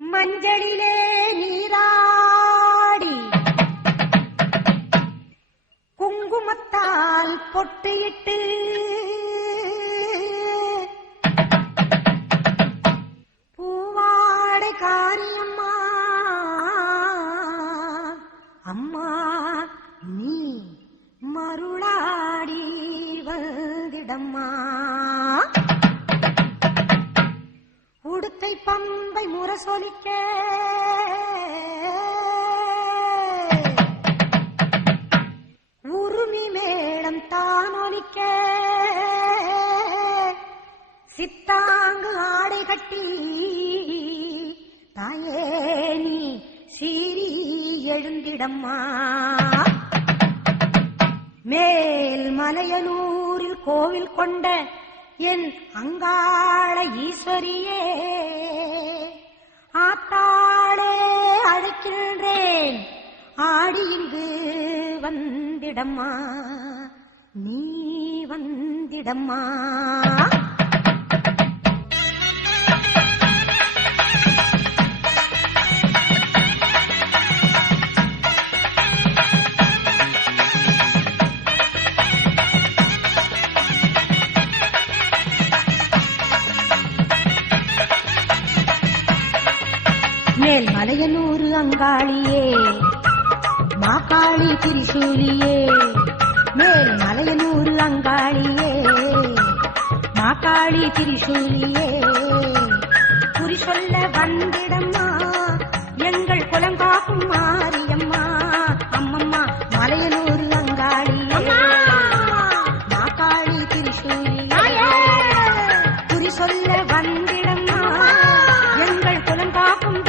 மஞ்சளிலே நீராடி குங்குமத்தால் பொட்டியிட்டு பூவாடை காரியம்மா அம்மா நீ மருளாடி வந்திடம்மா உடுக்கை பம்பை முரசொலிக்க உருமி மேளம் தானொலிக்க சித்தாங்கு ஆடை கட்டி தாயே நீ சீறி எழுந்திடம்மா மேல் மலையனூரில் கோவில் கொண்ட என் அங்காள ஈஸ்வரியே ஆத்தாளே அழைக்கின்றேன் ஆடி இங்கு வந்திடம்மா நீ வந்திடம்மா மேல் மலையனூரு அங்காளியே மாகாளி திரிசூலியே மேல் மலையனூரு அங்காளியே மாகாளி திரிசூலியே குறி சொல்ல வந்திடம்மா எங்கள் குலங்காக்கும் மாரியம்மா அம்மம்மா மலையனூரு அங்காளியே மாகாளி திரிசூலியே குறி சொல்ல வந்திடம்மா எங்கள் குலங்காக்கும்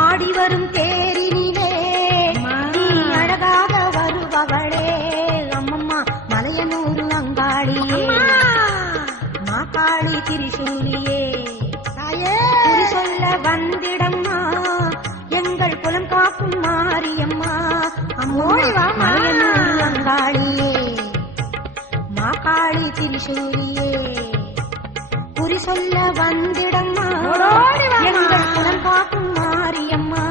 ஆடி வரும் தேரினிலே நீ அழகாக வருபவளே அம்மம்மா மலையனூரு அங்காளியே மாகாளி திரிசூலியே குறி சொல்ல வந்திடம்மா எங்கள் குலம் காக்கும் மாரியம்மா அம்மோழிவா மலையனூரு அங்காளியே மாகாளி திரிசூலியே குறி சொல்ல வந்திடம்மா எங்கள் குலம் காக்கும் மாரியம்மா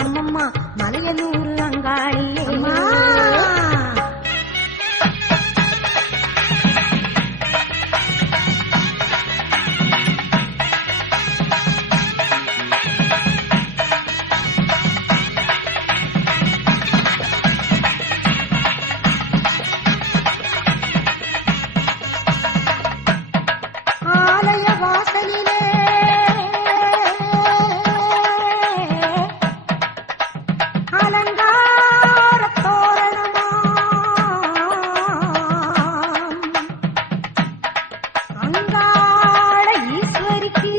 அம்மம்மா மலையனூரு அங்காளியே ஆலய வாசலிலே அலங்கார தோரணமா அங்காள ஈஸ்வரிக்கு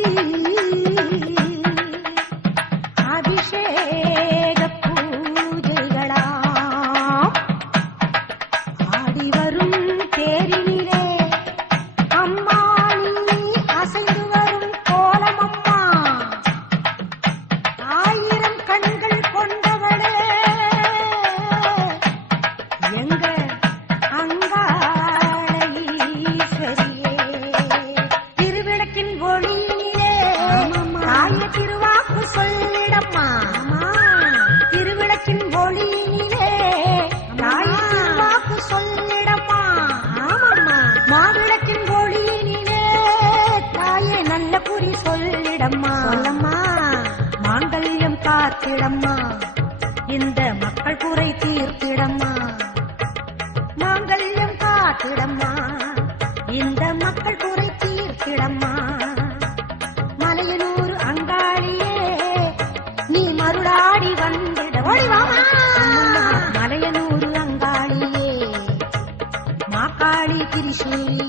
அபிஷேக பூஜைகளா ஆடி வரும் தேரினிலே அம்மா அசைந்து வரும் கோலமம்மா ஆயிரம் கண்கள் கொண்டவளே எங்க அங்காள ஈஸ்வரியே திருவிளக்கின் ஒளியிலே தாய திருவாக்கு சொல்லிடம்மா திருவிளக்கின் ஒளியிலே தாய திருவாக்கு சொல்லிடம்மா மாவிளக்கின் ஒளியினிலே தாயே நல்ல குறி சொல்லிடம்மா சொல்லம்மா மாங்கல்யம் காத்திடம்மா இந்த மக்கள் குறை தீர்த்திடம்மா, மாங்கல்யம் காத்திடம்மா, இந்த மக்கள் குறை தீர்த்திடம்மா. மலையனூர் அங்காளியே நீ மருளாடி வந்திடம்மா, மலையனூர் அங்காளியே மாக்காளி திரிசூலி